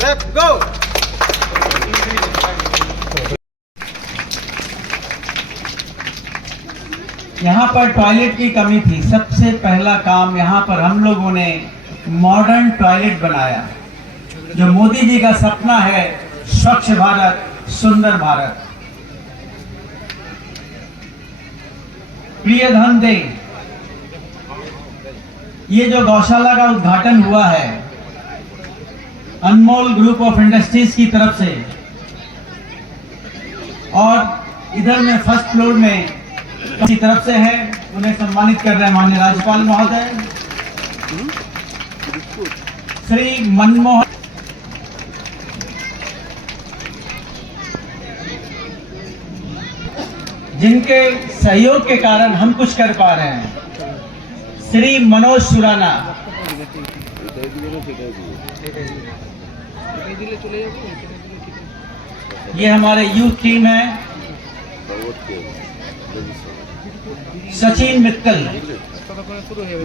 Let's go! यहाँ पर toilet की कमी थी सबसे पहला काम यहाँ पर हम लोगों ने मॉडर्न टॉयलेट बनाया जो मोदी जी का सपना है, स्वच्छ भारत, सुंदर भारत प्रिय धन दे ये जो गौशाला का उद्घाटन हुआ है, अनमोल ग्रुप ऑफ़ इंडस्ट्रीज़ की तरफ़ से, और इधर में फ़र्स्ट फ्लोर में की तरफ़ से है, उन्हें सम्मानित कर रहे हैं माननीय राज्यपाल महोदय। श्री मनमोहन जिनके सहयोग के कारण हम कुछ कर पा रहे हैं। श्री मनोज सुराना ये हमारे यूथ टीम है सचिन मित्तल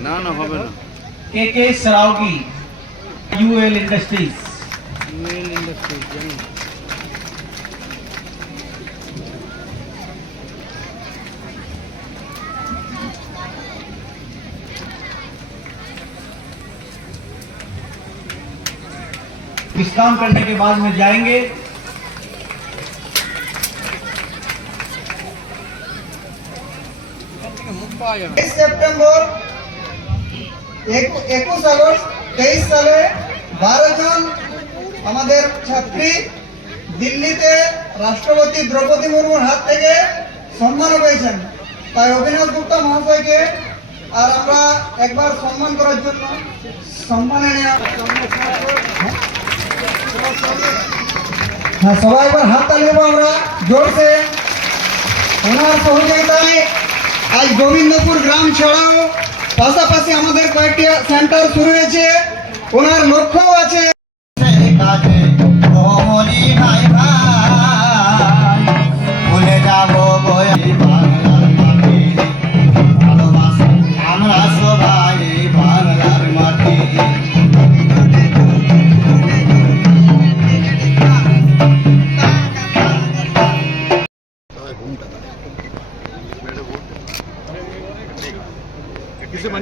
না না হবে না के के सरावगी यूएल इंडस्ट्रीज विश्राम करने के बाद में जाएंगे তেইশ সেপ্টেম্বর একুশ আগস্ট তেইশ সালে বারো জন আমাদের ছাত্রী দিল্লিতে রাষ্ট্রপতি দ্রৌপদী মুর্মুর হাত থেকে সম্মানও পেয়েছেন তাই অভিনব গুপ্তা মহাশয়কে আর আমরা একবার সম্মান করার জন্য সম্মানে নেওয়া হ্যাঁ সবাই একবার হাত তালি দেবো আমরা। জোরসে। ওনার সহযোগিতায় আজ গোবিন্দপুর গ্রাম ছাড়াও পাশাপাশি আমাদের কয়েকটি সেন্টার শুরু হয়েছে। ওনার লক্ষ্যও আছে।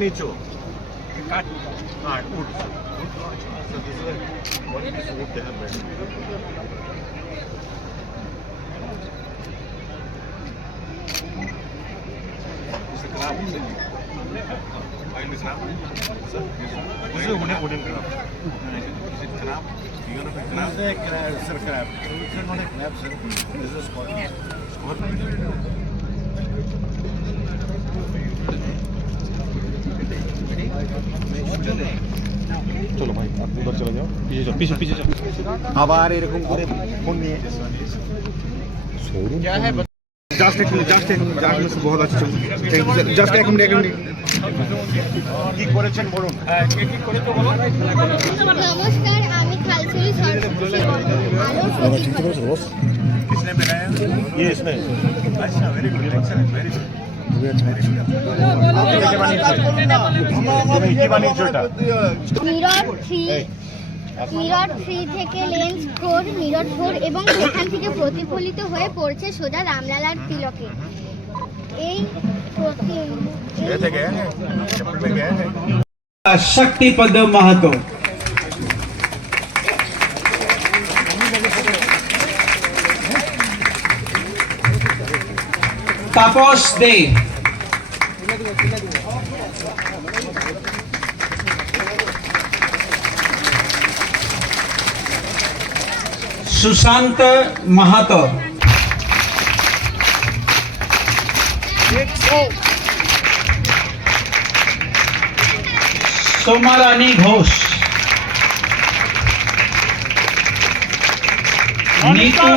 किसे बनीचो काट काट उठ So this is a what is wood they have made. This is a crab. Find this crab. Sir, this is a wooden wooden crab. Is it crab? You gonna pick crab? This is a crab, sir, crab. This is not a crab, sir. This is a squirrel. Squirrel. চলো ভাই আপনি উধর চলে যাও পিছিয়ে যাও পিছিয়ে পিছিয়ে যাও আবার এরকম করে ফোন নিয়ে জাস্ট এক মিনিট জাস্ট এক মিনিট জাস্ট মিনিট বহুত আছে জাস্ট এক মিনিট এক মিনিট কি করেছেন বলুন হ্যাঁ কি কি করেছো বলো নমস্কার আমি খালসুরি সরস্বতী আলো প্রতিভা किसने बनाया ये इसने अच्छा very good excellent very good কি বানিয়েছো এটা মিরর থ্রি মিরর থ্রি থেকে লেন্স ফোর মিরর ফোর এবং সেখান থেকে প্রতিফলিত হয়ে পড়ছে সোজা রামলালার তিলকে। এই প্রতি ये Tapos day. सुशांत महातो सोमारानी घोष नीतू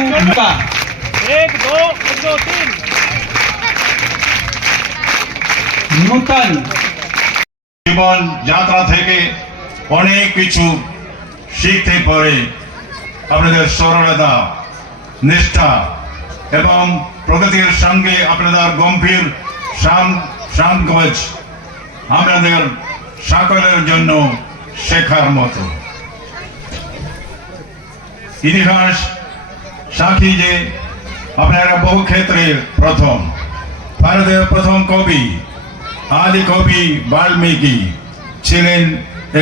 एक दो एक दो तीन নূতন জীবন যাত্রা থেকে অনেক কিছু শিখতে পারে। আপনাদের সরলতা নিষ্ঠা এবং প্রগতির সঙ্গে আপনাদের গম্ভীর আপনাদের সকলের জন্য শেখার মতো। ইতিহাস সাক্ষী যে আপনারা বহু ক্ষেত্রে প্রথম, ভারতের প্রথম কবি আদি কবি বাল্মীকি ছিলেন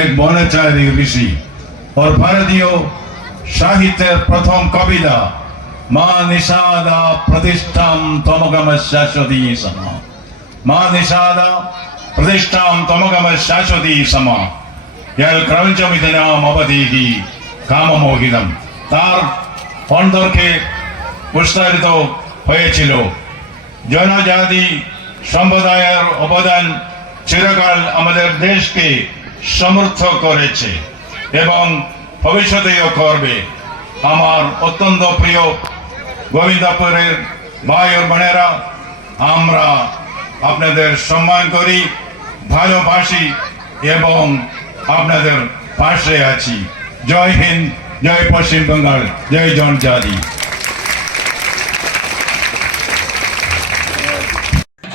এক বনচারী ঋষি और ভারতীয় সাহিত্যের প্রথম কবিতা, মা নিষাদা প্রতিষ্ঠাম তমগম শাশ্বতী সম। মা নিষাদা প্রতিষ্ঠাম তমগম শাশ্বতী সম। ইয়াল ক্রমচমিতি নাম অবধি কামমোহিতম। তার অন্তর্কে উৎসারিত হয়েছিল, জনজাতি সম্প্রদায়ের অবদান চিরকাল আমাদের দেশকে সমৃদ্ধ করেছে এবং ভবিষ্যতেও করবে। আমার অত্যন্ত প্রিয় গোবিন্দপুরের ভাই ও বোনেরা, আমরা আপনাদের সম্মান করি, ভালোবাসি এবং আপনাদের পাশে আছি। জয় হিন্দ, জয় পশ্চিম বাংলার জয় জনজাতি।